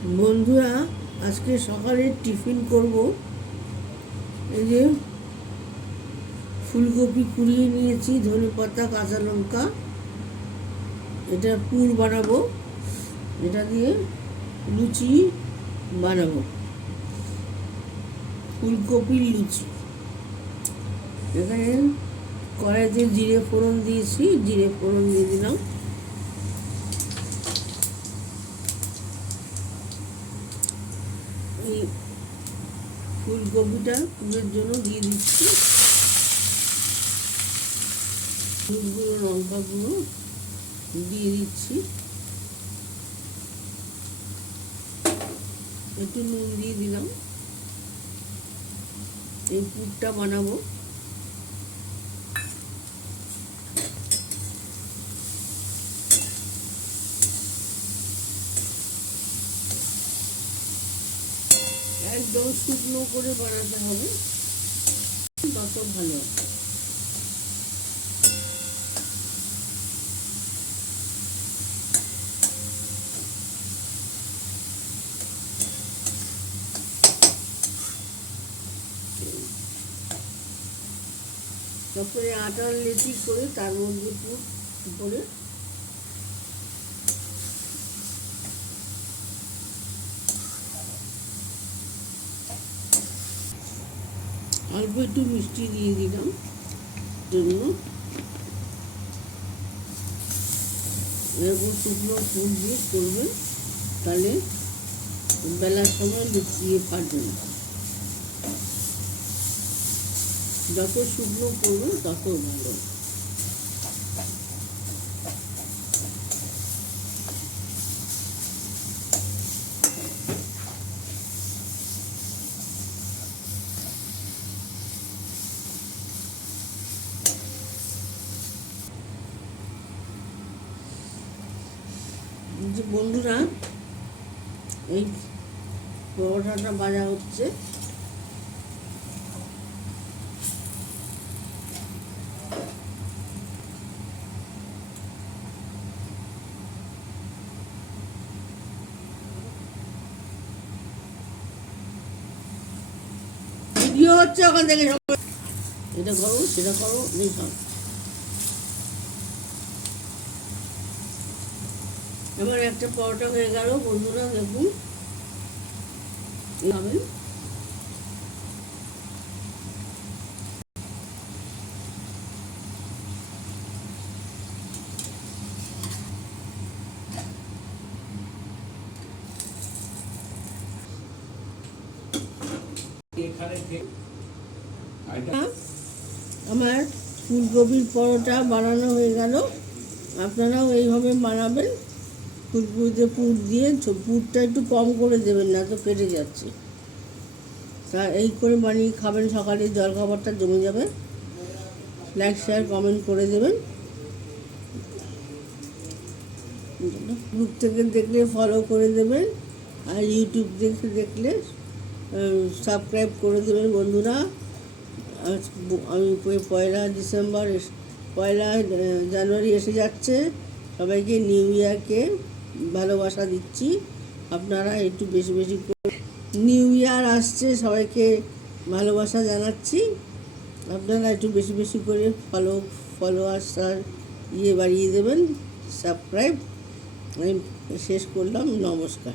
বন্ধুরা, আজকে সকালে টিফিন করব। এই যে ফুলকপি কুড়িয়ে নিয়েছি, ধনেপাতা, কাঁচা লঙ্কা, এটা পুর বানাবো। এটা দিয়ে লুচি বানাবো, ফুলকপির লুচি। এখানে কড়াইতে জিরে ফোড়ন দিয়েছি, জিরে ফোড়ন দিয়ে দিলাম। এই ফুলকপিটা পুরের জন্য দিয়ে দিচ্ছি। হলুদগুলো, লঙ্কাগুলো দিয়ে দিচ্ছি, একটু নুন দিয়ে দিলাম। এই পুরটা বানাবো। একদম শুকনো করে বানাতে হবে, তত ভালো। তারপরে আটার লেচি করে তার মধ্যে পুর করে অল্প একটু মিষ্টি দিয়ে দিলাম জন্য। এরকম শুকনো পুর দিয়ে করবেন, তাহলে বেলার সময় লুকিয়ে পারবেন। যত শুকনো করবেন তত ভালো। যে বন্ধুরা, এই পরোটাটা ভাজা হচ্ছে। ভিডিও হচ্ছে ওখান থেকে, এটা করো সেটা করো, নেই সব। এবার একটা পরোটা হয়ে গেল বন্ধুরা, দেখুন এইভাবে। আমার ফুলকপির পরোটা বানানো হয়ে গেল। আপনারাও এইভাবে বানাবেন, ফুলকপিতে পুর দিয়ে। পুরটা একটু কম করে দেবেন, না তো কেটে যাচ্ছে। তা এই করে বানিয়ে খাবেন, সকালে জলখাবারটা জমে যাবে। লাইক, শেয়ার, কমেন্ট করে দেবেন। গ্রুপ থেকে দেখলে ফলো করে দেবেন, আর ইউটিউব থেকে দেখলে সাবস্ক্রাইব করে দেবেন বন্ধুরা। আমি পয়লা ডিসেম্বর, পয়লা জানুয়ারি এসে যাচ্ছে। সবাইকে নিউ ইয়ারকে ভালোবাসা দিচ্ছি। আপনারা একটু বেশি বেশি করে, নিউ ইয়ার আসছে, সবাইকে ভালোবাসা জানাচ্ছি। আপনারা একটু বেশি বেশি করে ফলোয়ার্স আর বাড়িয়ে দেবেন, সাবস্ক্রাইব। আমি শেষ করলাম, নমস্কার।